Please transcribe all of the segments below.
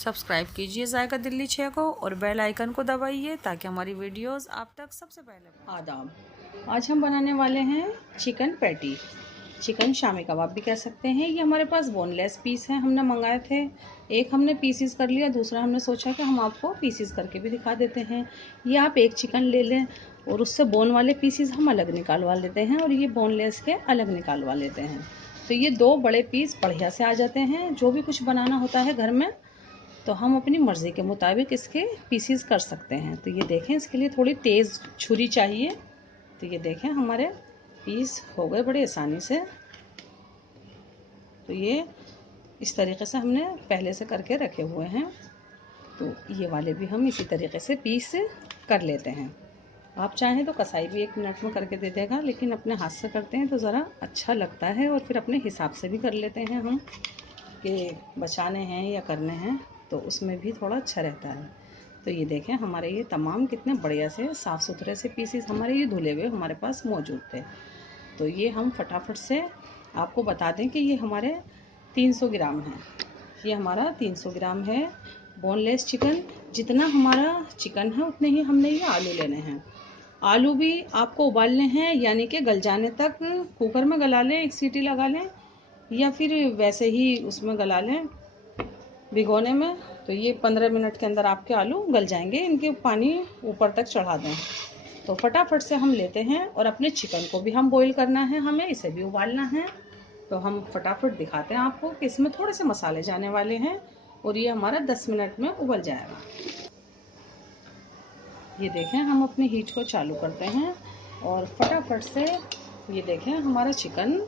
Subscribe कीजिए जायका दिल्ली 6 को और बेल आइकन को दबाइए ताकि हमारी वीडियोस आप तक सबसे पहले। आदाब। आज हम बनाने वाले हैं chicken patty, chicken shami kebab भी कह सकते हैं। ये हमारे पास बोनलेस पीस हैं, हमने मंगाए थे। एक हमने पीसीस कर लिया, दूसरा हमने सोचा कि हम आपको पीसीस करके भी दिखा देते हैं। ये आप एक चिकन ले लें और उससे बोन वाले पीसीस हम अलग निकालवा लेते हैं और ये बोनलेस के अलग निकालवा लेते हैं। तो ये दो बड़े पीस बढ़िया से आ जाते हैं। जो भी कुछ बनाना होता है घर में तो हम अपनी मर्ज़ी के मुताबिक इसके पीसीस कर सकते हैं। तो ये देखें, इसके लिए थोड़ी तेज़ छुरी चाहिए। तो ये देखें, हमारे पीस हो गए बड़ी आसानी से। तो ये इस तरीके से हमने पहले से करके रखे हुए हैं। तो ये वाले भी हम इसी तरीके से पीस कर लेते हैं। आप चाहें तो कसाई भी 1 मिनट में करके दे देगा, लेकिन अपने हाथ से करते हैं तो ज़रा अच्छा लगता है और फिर अपने हिसाब से भी कर लेते हैं हम कि बचाने हैं या करने हैं, तो उसमें भी थोड़ा अच्छा रहता है। तो ये देखें, हमारे ये तमाम कितने बढ़िया से साफ़ सुथरे से पीसेस हमारे ये धुले हुए हमारे पास मौजूद थे। तो ये हम फटाफट से आपको बता दें कि ये हमारे 300 ग्राम है। ये हमारा 300 ग्राम है बोनलेस चिकन। जितना हमारा चिकन है उतने ही हमने ये आलू लेने हैं। आलू भी आपको उबालने हैं, यानी कि गल जाने तक। कुकर में गला लें, 1 सीटी लगा लें, या फिर वैसे ही उसमें गला लें भिगोने में। तो ये 15 मिनट के अंदर आपके आलू गल जाएंगे। इनके पानी ऊपर तक चढ़ा दें। तो फटाफट से हम लेते हैं और अपने चिकन को भी हम बॉईल करना है, हमें इसे भी उबालना है। तो हम फटाफट दिखाते हैं आपको कि इसमें थोड़े से मसाले जाने वाले हैं और ये हमारा 10 मिनट में उबल जाएगा। ये देखें, हम अपनी हीट को चालू करते हैं और फटाफट से ये देखें हमारा चिकन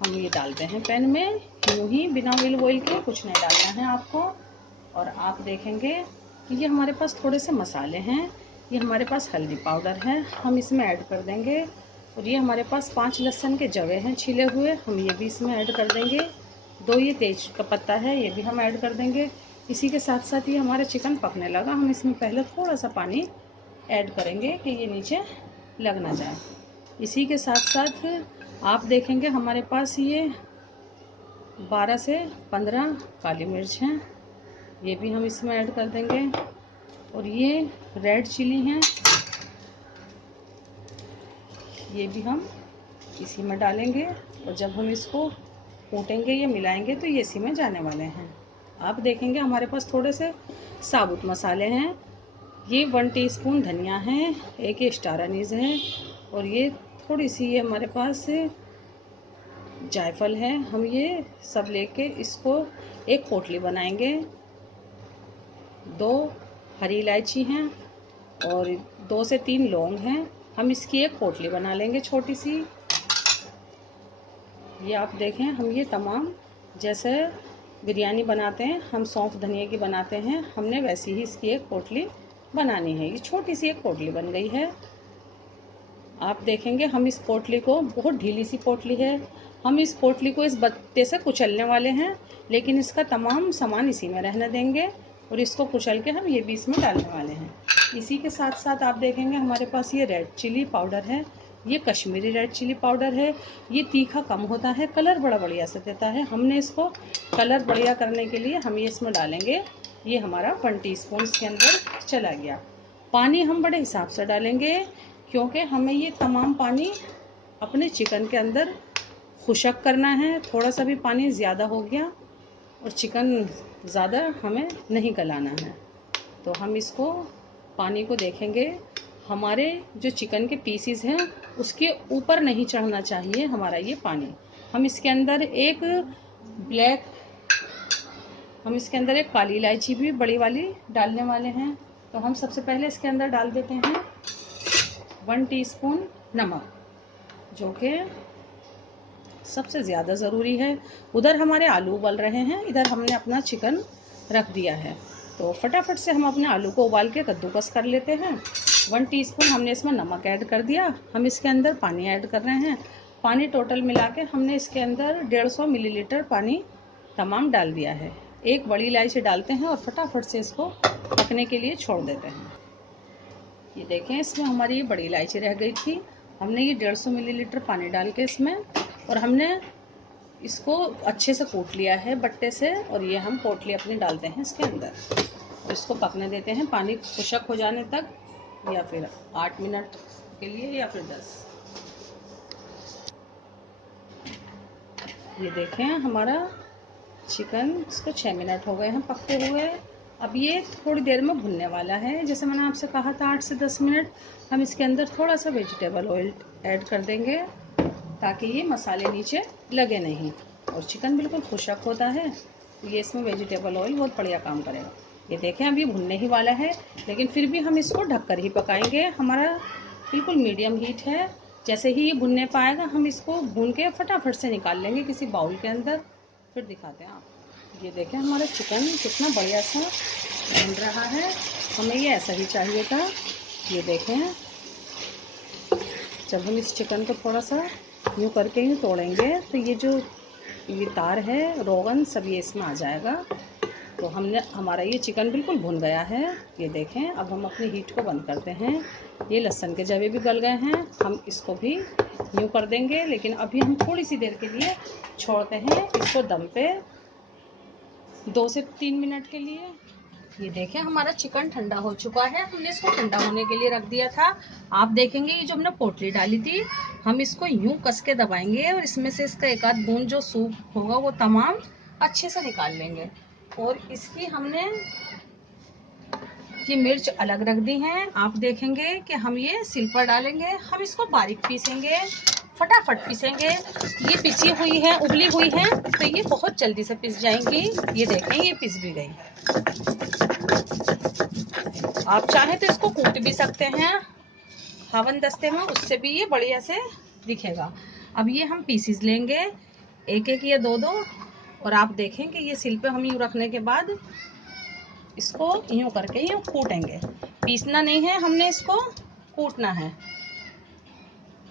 हम ये डालते हैं पैन में, यूँ ही बिना ऑयल वॉइल के, कुछ नहीं डालना है आपको। और आप देखेंगे कि ये हमारे पास थोड़े से मसाले हैं। ये हमारे पास हल्दी पाउडर है, हम इसमें ऐड कर देंगे। और ये हमारे पास 5 लहसुन के जवे हैं छिले हुए, हम ये भी इसमें ऐड कर देंगे। 2 ये तेज का पत्ता है, ये भी हम ऐड कर देंगे। इसी के साथ साथ ये हमारा चिकन पकने लगा, हम इसमें पहले थोड़ा सा पानी ऐड करेंगे कि ये नीचे लग ना जाए। इसी के साथ साथ आप देखेंगे हमारे पास ये 12 से 15 काली मिर्च हैं, ये भी हम इसमें ऐड कर देंगे। और ये रेड चिली हैं, ये भी हम इसी में डालेंगे। और जब हम इसको कूटेंगे या मिलाएंगे तो ये इसी में जाने वाले हैं। आप देखेंगे हमारे पास थोड़े से साबुत मसाले हैं। ये 1 टीस्पून धनिया है, 1 ये स्टार अनीस है, और ये थोड़ी सी ये हमारे पास जायफल है। हम ये सब लेके इसको एक पोटली बनाएंगे। 2 हरी इलायची हैं और 2 से 3 लौंग हैं, हम इसकी एक पोटली बना लेंगे छोटी सी। ये आप देखें, हम ये तमाम जैसे बिरयानी बनाते हैं, हम सौंफ धनिया की बनाते हैं, हमने वैसी ही इसकी एक पोटली बनानी है। ये छोटी सी एक पोटली बन गई है। आप देखेंगे हम इस पोटली को, बहुत ढीली सी पोटली है, हम इस पोटली को इस बत्ते से कुचलने वाले हैं, लेकिन इसका तमाम सामान इसी में रहने देंगे और इसको कुचल के हम ये भी इसमें डालने वाले हैं। इसी के साथ साथ आप देखेंगे हमारे पास ये रेड चिली पाउडर है, ये कश्मीरी रेड चिली पाउडर है। ये तीखा कम होता है, कलर बड़ा बढ़िया से देता है। हमने इसको कलर बढ़िया करने के लिए हम ये इसमें डालेंगे। ये हमारा 1 टीस्पून इसके अंदर चला गया। पानी हम बड़े हिसाब से डालेंगे, क्योंकि हमें ये तमाम पानी अपने चिकन के अंदर खुशक करना है। थोड़ा सा भी पानी ज़्यादा हो गया और चिकन ज़्यादा हमें नहीं गलाना है। तो हम इसको पानी को देखेंगे, हमारे जो चिकन के पीसीज हैं उसके ऊपर नहीं चढ़ना चाहिए हमारा ये पानी। हम इसके अंदर एक काली इलायची भी बड़ी वाली डालने वाले हैं। तो हम सबसे पहले इसके अंदर डाल देते हैं 1 टीस्पून नमक, जो कि सबसे ज़्यादा ज़रूरी है। उधर हमारे आलू उबल रहे हैं, इधर हमने अपना चिकन रख दिया है। तो फटाफट से हम अपने आलू को उबाल के कद्दूकस कर लेते हैं। 1 टीस्पून हमने इसमें नमक ऐड कर दिया, हम इसके अंदर पानी ऐड कर रहे हैं। पानी टोटल मिला के हमने इसके अंदर 150 मिलीलीटर पानी तमाम डाल दिया है। एक बड़ी इलायची डालते हैं और फटाफट से इसको पकने के लिए छोड़ देते हैं। ये देखें, इसमें हमारी ये बड़ी इलायची रह गई थी। हमने ये 150 मिलीलीटर पानी डाल के इसमें, और हमने इसको अच्छे से कूट लिया है बट्टे से, और ये हम पोटली अपनी डालते हैं इसके अंदर और इसको पकने देते हैं पानी खुशक हो जाने तक, या फिर 8 मिनट के लिए या फिर 10। ये देखें हमारा चिकन, इसको 6 मिनट हो गए हैं पकते हुए। अब ये थोड़ी देर में भुनने वाला है। जैसे मैंने आपसे कहा था 8 से 10 मिनट। हम इसके अंदर थोड़ा सा वेजिटेबल ऑयल ऐड कर देंगे ताकि ये मसाले नीचे लगे नहीं, और चिकन बिल्कुल खुशक होता है तो ये इसमें वेजिटेबल ऑयल बहुत बढ़िया काम करेगा। ये देखें अभी भुनने ही वाला है, लेकिन फिर भी हम इसको ढककर ही पकाएंगे। हमारा बिल्कुल मीडियम हीट है। जैसे ही ये भुनने पाएगा हम इसको भून के फटाफट से निकाल लेंगे किसी बाउल के अंदर, फिर दिखाते हैं आप। ये देखें हमारा चिकन कितना बढ़िया सा बन रहा है, हमें ये ऐसा ही चाहिए था। ये देखें जब हम इस चिकन को थोड़ा सा यूँ करके यूँ तोड़ेंगे तो ये जो ये तार है, रोगन, सब ये इसमें आ जाएगा। तो हमारा ये चिकन बिल्कुल भुन गया है। ये देखें अब हम अपनी हीट को बंद करते हैं। ये लहसुन के जवे भी गल गए हैं, हम इसको भी यूँ कर देंगे, लेकिन अभी हम थोड़ी सी देर के लिए छोड़ते हैं इसको दम पे 2 से 3 मिनट के लिए। ये देखें हमारा चिकन ठंडा हो चुका है, हमने इसको ठंडा होने के लिए रख दिया था। आप देखेंगे ये जो हमने पोटली डाली थी, हम इसको यूं कस के दबाएंगे और इसमें से इसका एक आध बूंद जो सूप होगा वो तमाम अच्छे से निकाल लेंगे। और इसकी हमने ये मिर्च अलग रख दी हैं। आप देखेंगे कि हम ये सिल पर डालेंगे, हम इसको बारीक पीसेंगे, फटाफट पीसेंगे। ये पिसी हुई है, उबली हुई है, तो ये बहुत जल्दी से पिस जाएंगी। ये देखें ये पिस भी गई। आप चाहें तो इसको कूट भी सकते हैं हवन दस्ते में, उससे भी ये बढ़िया से दिखेगा। अब ये हम पीसीज लेंगे, एक एक या दो दो, और आप देखें कि ये सिल पे हम यूँ रखने के बाद इसको यूँ करके यूँ कूटेंगे। पीसना नहीं है, हमने इसको कूटना है।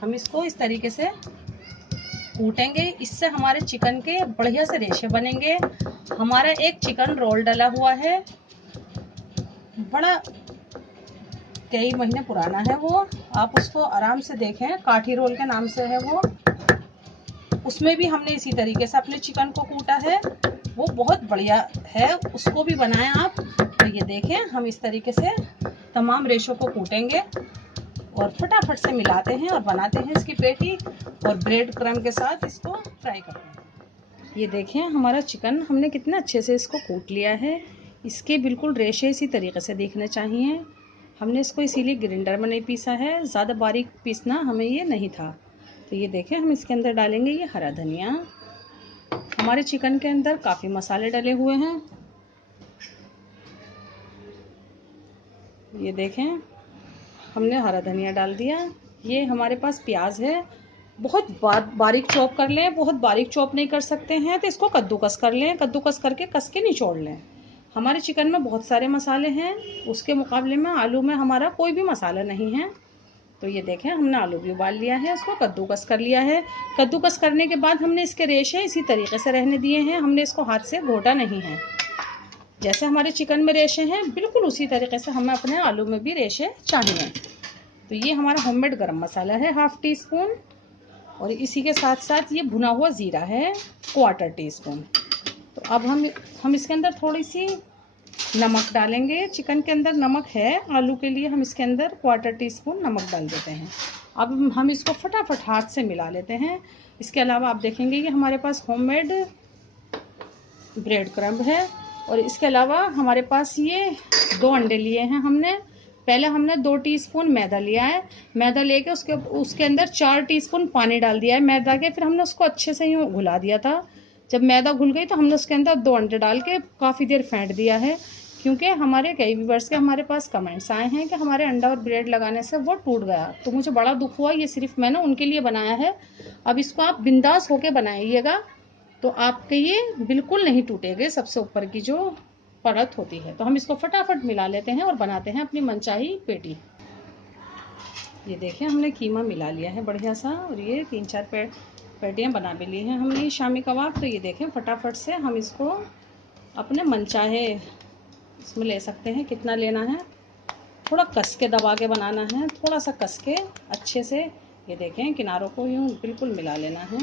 हम इसको इस तरीके से कूटेंगे, इससे हमारे चिकन के बढ़िया से रेशे बनेंगे। हमारा एक चिकन रोल डला हुआ है, बड़ा कई महीने पुराना है वो, आप उसको आराम से देखें, काठी रोल के नाम से है वो। उसमें भी हमने इसी तरीके से अपने चिकन को कूटा है, वो बहुत बढ़िया है, उसको भी बनाएं आप। तो ये देखें हम इस तरीके से तमाम रेशों को कूटेंगे और फटाफट से मिलाते हैं और बनाते हैं इसकी पेटी, और ब्रेड क्रम्ब के साथ इसको फ्राई करते हैं। ये देखें हमारा चिकन हमने कितने अच्छे से इसको कूट लिया है। इसके बिल्कुल रेशे इसी तरीके से दिखने चाहिए। हमने इसको इसीलिए ग्राइंडर में नहीं पीसा है, ज़्यादा बारीक पीसना हमें ये नहीं था। तो ये देखें हम इसके अंदर डालेंगे ये हरा धनिया। हमारे चिकन के अंदर काफ़ी मसाले डले हुए हैं। ये देखें हमने हरा धनिया डाल दिया। ये हमारे पास प्याज है, बहुत बारीक चॉप कर लें, बहुत बारीक चॉप नहीं कर सकते हैं तो इसको कद्दूकस कर लें, कद्दूकस करके कस के निचोड़ लें। हमारे चिकन में बहुत सारे मसाले हैं, उसके मुकाबले में आलू में हमारा कोई भी मसाला नहीं है। तो ये देखें हमने आलू भी उबाल लिया है, उसको कद्दूकस कर लिया है। कद्दूकस करने के बाद हमने इसके रेशे इसी तरीके से रहने दिए हैं, हमने इसको हाथ से घोटा नहीं है। जैसे हमारे चिकन में रेशे हैं बिल्कुल उसी तरीके से हमें अपने आलू में भी रेशे चाहिए। तो ये हमारा होममेड गरम मसाला है 1/2 टीस्पून, और इसी के साथ साथ ये भुना हुआ ज़ीरा है 1/4 टीस्पून। तो अब हम इसके अंदर थोड़ी सी नमक डालेंगे। चिकन के अंदर नमक है, आलू के लिए हम इसके अंदर 1/4 टीस्पून नमक डाल देते हैं। अब हम इसको फटाफट हाथ से मिला लेते हैं। इसके अलावा आप देखेंगे कि हमारे पास होममेड ब्रेड क्रम्ब है, और इसके अलावा हमारे पास ये 2 अंडे लिए हैं हमने। पहले हमने 2 टीस्पून मैदा लिया है, मैदा लेके उसके अंदर 4 टीस्पून पानी डाल दिया है मैदा के, फिर हमने उसको अच्छे से यूँ घुला दिया था। जब मैदा घुल गई तो हमने उसके अंदर 2 अंडे डाल के काफ़ी देर फेंट दिया है, क्योंकि हमारे कई व्यूअर्स के हमारे पास कमेंट्स आए हैं कि हमारे अंडा और ब्रेड लगाने से वो टूट गया। तो मुझे बड़ा दुख हुआ, ये सिर्फ मैंने उनके लिए बनाया है। अब इसको आप बिंदास होके बनाइएगा तो आपके ये बिल्कुल नहीं टूटेंगे, सबसे ऊपर की जो परत होती है। तो हम इसको फटाफट मिला लेते हैं और बनाते हैं अपनी मनचाही पेटी। ये देखें हमने कीमा मिला लिया है बढ़िया सा, और ये 3-4 पेटियाँ बना भी ली हैं हमने ये शामी कबाब। तो ये देखें फटाफट से हम इसको अपने मनचाहे इसमें ले सकते हैं, कितना लेना है, थोड़ा कस के दबा के बनाना है, थोड़ा सा कस के अच्छे से। ये देखें किनारों को यूँ बिल्कुल मिला लेना है।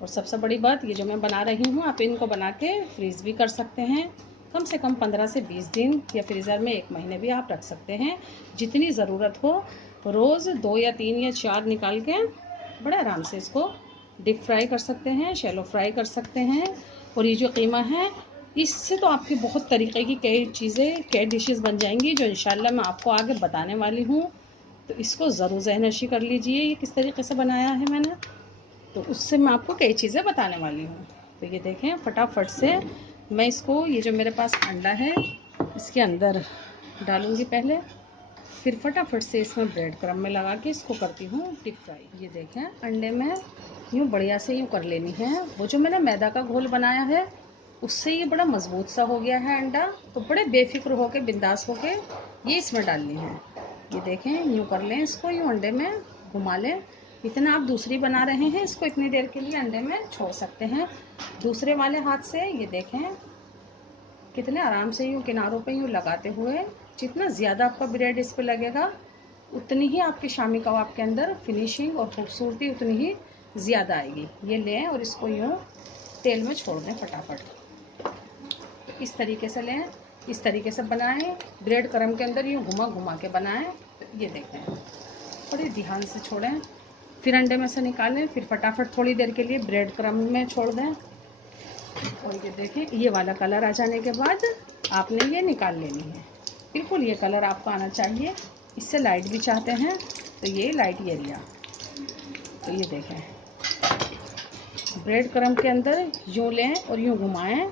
और सबसे बड़ी बात, ये जो मैं बना रही हूँ आप इनको बना के फ्रीज़ भी कर सकते हैं। कम से कम 15 से 20 दिन या फ्रीज़र में 1 महीने भी आप रख सकते हैं, जितनी ज़रूरत हो। रोज़ 2 या 3 या 4 निकाल के बड़े आराम से इसको डीप फ्राई कर सकते हैं, शैलो फ्राई कर सकते हैं। और ये जो कीमा है, इससे तो आपकी बहुत तरीक़े की कई चीज़ें, कई डिशेज़ बन जाएंगी, जो इंशाल्लाह मैं आपको आगे बताने वाली हूँ। तो इसको ज़रूर ज़हन-नशी कर लीजिए, ये किस तरीके से बनाया है मैंने, तो उससे मैं आपको कई चीज़ें बताने वाली हूँ। तो ये देखें, फटाफट से मैं इसको, ये जो मेरे पास अंडा है इसके अंदर डालूँगी पहले, फिर फटाफट से इसमें ब्रेड क्रम्ब में लगा के इसको करती हूँ डीप फ्राई। ये देखें, अंडे में यूँ बढ़िया से यूँ कर लेनी है। वो जो मैंने मैदा का घोल बनाया है उससे ये बड़ा मज़बूत सा हो गया है अंडा, तो बड़े बेफिक्र होके, बिंदास होके ये इसमें डालनी है। ये देखें, यूँ कर लें इसको, यूँ अंडे में घुमा लें। इतना आप दूसरी बना रहे हैं, इसको इतनी देर के लिए अंडे में छोड़ सकते हैं। दूसरे वाले हाथ से ये देखें कितने आराम से यूँ किनारों पे यूँ लगाते हुए, जितना ज़्यादा आपका ब्रेड इस पे लगेगा उतनी ही आपकी शामी कबाब के अंदर फिनिशिंग और खूबसूरती उतनी ही ज़्यादा आएगी। ये लें और इसको यूँ तेल में छोड़ दें फटाफट। इस तरीके से लें, इस तरीके से बनाएं, ब्रेड क्रम्ब के अंदर यूँ घुमा घुमा के बनाएं। ये देखें, बड़े ध्यान से छोड़ें, फिर अंडे में से निकालें, फिर फटाफट थोड़ी देर के लिए ब्रेड क्रम्ब में छोड़ दें। और ये देखें, ये वाला कलर आ जाने के बाद आपने ये निकाल लेनी है। बिल्कुल ये कलर आपका आना चाहिए, इससे लाइट भी चाहते हैं तो ये लाइट ये लिया। तो ये देखें, ब्रेड क्रम्ब के अंदर यूँ लें और यूँ घुमाएं।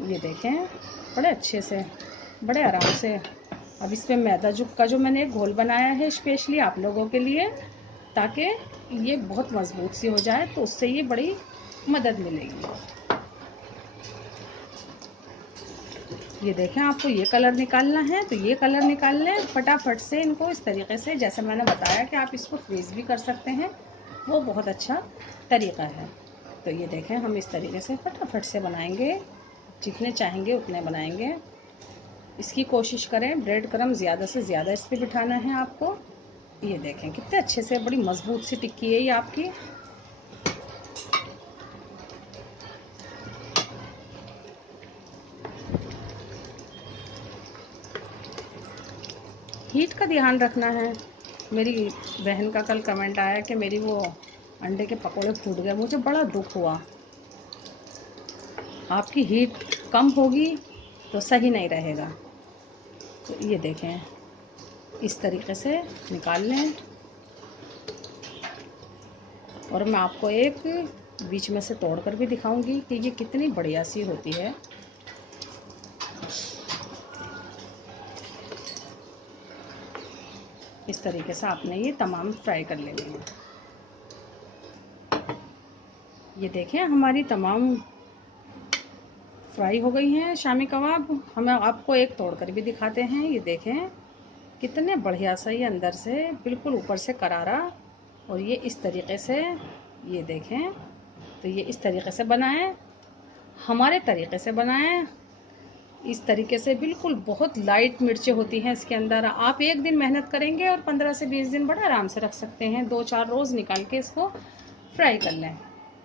ये देखें, बड़े अच्छे से, बड़े आराम से। अब इस पर मैदा का जो मैंने एक घोल बनाया है स्पेशली आप लोगों के लिए, ताकि ये बहुत मज़बूत सी हो जाए, तो उससे ये बड़ी मदद मिलेगी। ये देखें, आपको ये कलर निकालना है तो ये कलर निकाल लें फटाफट से। इनको इस तरीके से, जैसे मैंने बताया कि आप इसको फ्रीज़ भी कर सकते हैं, वो बहुत अच्छा तरीक़ा है। तो ये देखें, हम इस तरीके से फटाफट से बनाएंगे, जितने चाहेंगे उतने बनाएंगे। इसकी कोशिश करें ब्रेड क्रम्ब ज़्यादा से ज़्यादा इस पर बिठाना है आपको। ये देखें कितने अच्छे से, बड़ी मज़बूत सी टिक्की है ये आपकी। हीट का ध्यान रखना है। मेरी बहन का कल कमेंट आया कि मेरी वो अंडे के पकोड़े फूट गए, मुझे बड़ा दुख हुआ। आपकी हीट कम होगी तो सही नहीं रहेगा। तो ये देखें, इस तरीके से निकाल लें। और मैं आपको एक बीच में से तोड़कर भी दिखाऊंगी कि ये कितनी बढ़िया सी होती है। इस तरीके से आपने ये तमाम फ्राई कर लेनी है। ये देखें, हमारी तमाम फ्राई हो गई हैं शामी कबाब। हम आपको एक तोड़कर भी दिखाते हैं। ये देखें कितने बढ़िया सा, ये अंदर से बिल्कुल ऊपर से करारा, और ये इस तरीके से। ये देखें, तो ये इस तरीके से बनाएं, हमारे तरीके से बनाएं। इस तरीके से बिल्कुल बहुत लाइट मिर्चें होती हैं इसके अंदर। आप एक दिन मेहनत करेंगे और 15 से 20 दिन बड़ा आराम से रख सकते हैं। 2-4 रोज़ निकाल के इसको फ्राई कर लें।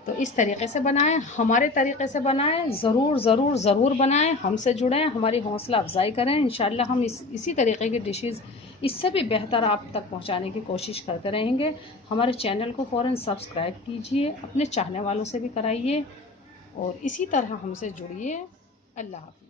तो इस तरीके से बनाएं, हमारे तरीके से बनाएं, ज़रूर ज़रूर ज़रूर बनाएं। हमसे जुड़ें, हमारी हौसला अफजाई करें। इंशाल्लाह हम इसी तरीके की डिशेज़ इससे भी बेहतर आप तक पहुंचाने की कोशिश करते रहेंगे। हमारे चैनल को फ़ौरन सब्सक्राइब कीजिए, अपने चाहने वालों से भी कराइए, और इसी तरह हमसे जुड़िए। अल्लाह हाफ़िज़।